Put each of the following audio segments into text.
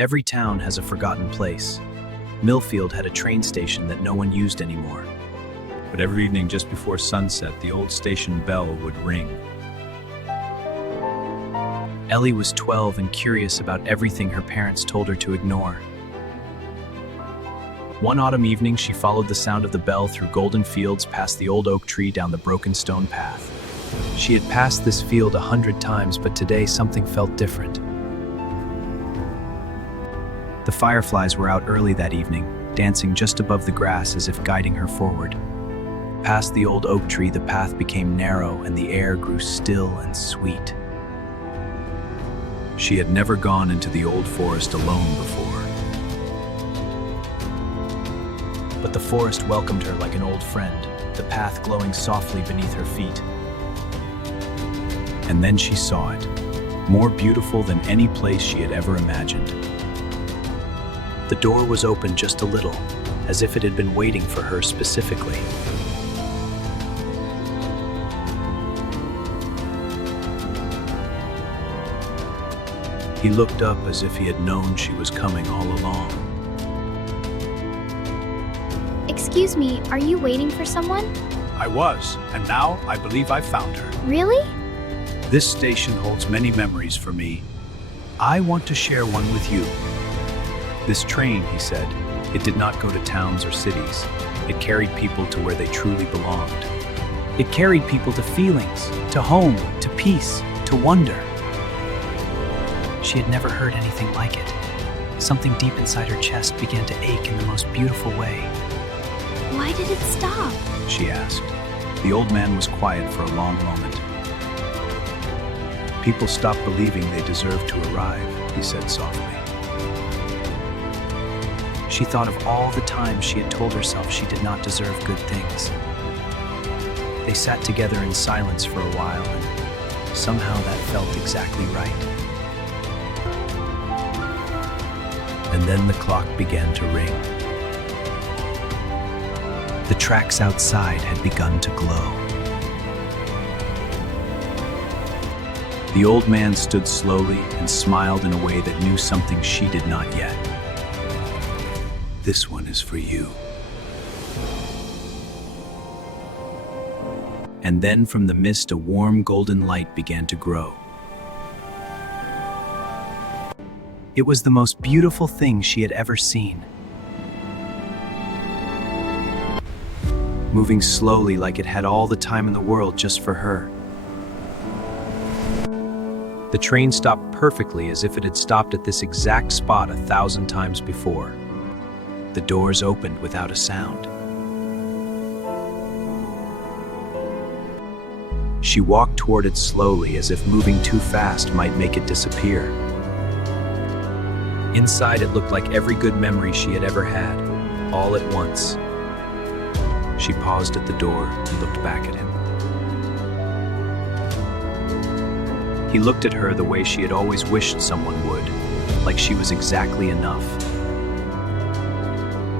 Every town has a forgotten place. Millfield had a train station that no one used anymore. But every evening just before sunset, the old station bell would ring. Ellie was 12 and curious about everything her parents told her to ignore. One autumn evening, she followed the sound of the bell through golden fields past the old oak tree down the broken stone path. She had passed this field 100 times, but today something felt different. The fireflies were out early that evening, dancing just above the grass as if guiding her forward. Past the old oak tree, the path became narrow and the air grew still and sweet. She had never gone into the old forest alone before. But the forest welcomed her like an old friend, the path glowing softly beneath her feet. And then she saw it, more beautiful than any place she had ever imagined. The door was open just a little, as if it had been waiting for her specifically. He looked up as if he had known she was coming all along. Excuse me, are you waiting for someone? I was, and now I believe I found her. Really? This station holds many memories for me. I want to share one with you. This train, he said, it did not go to towns or cities. It carried people to where they truly belonged. It carried people to feelings, to home, to peace, to wonder. She had never heard anything like it. Something deep inside her chest began to ache in the most beautiful way. Why did it stop? She asked. The old man was quiet for a long moment. People stopped believing they deserved to arrive, he said softly. She thought of all the times she had told herself she did not deserve good things. They sat together in silence for a while, and somehow that felt exactly right. And then the clock began to ring. The tracks outside had begun to glow. The old man stood slowly and smiled in a way that knew something she did not yet. This one is for you. And then from the mist a warm golden light began to grow. It was the most beautiful thing she had ever seen. Moving slowly like it had all the time in the world just for her. The train stopped perfectly as if it had stopped at this exact spot 1,000 times before. The doors opened without a sound. She walked toward it slowly as if moving too fast might make it disappear. Inside it looked like every good memory she had ever had, all at once. She paused at the door and looked back at him. He looked at her the way she had always wished someone would, like she was exactly enough.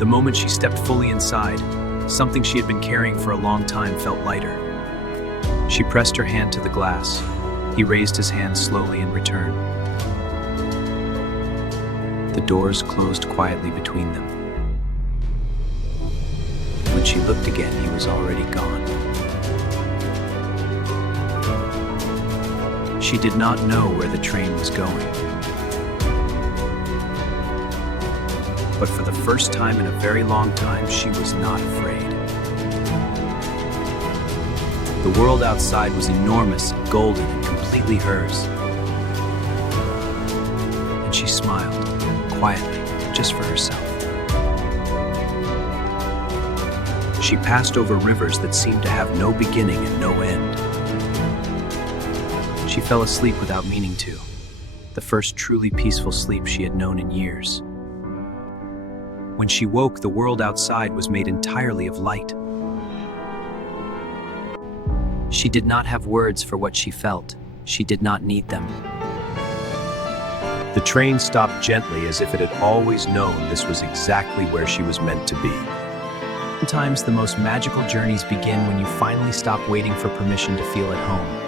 The moment she stepped fully inside, something she had been carrying for a long time felt lighter. She pressed her hand to the glass. He raised his hand slowly in return. The doors closed quietly between them. When she looked again, he was already gone. She did not know where the train was going. But for the first time in a very long time, she was not afraid. The world outside was enormous, golden, and completely hers. And she smiled, quietly, just for herself. She passed over rivers that seemed to have no beginning and no end. She fell asleep without meaning to, the first truly peaceful sleep she had known in years. When she woke, the world outside was made entirely of light. She did not have words for what she felt. She did not need them. The train stopped gently as if it had always known this was exactly where she was meant to be. Sometimes the most magical journeys begin when you finally stop waiting for permission to feel at home.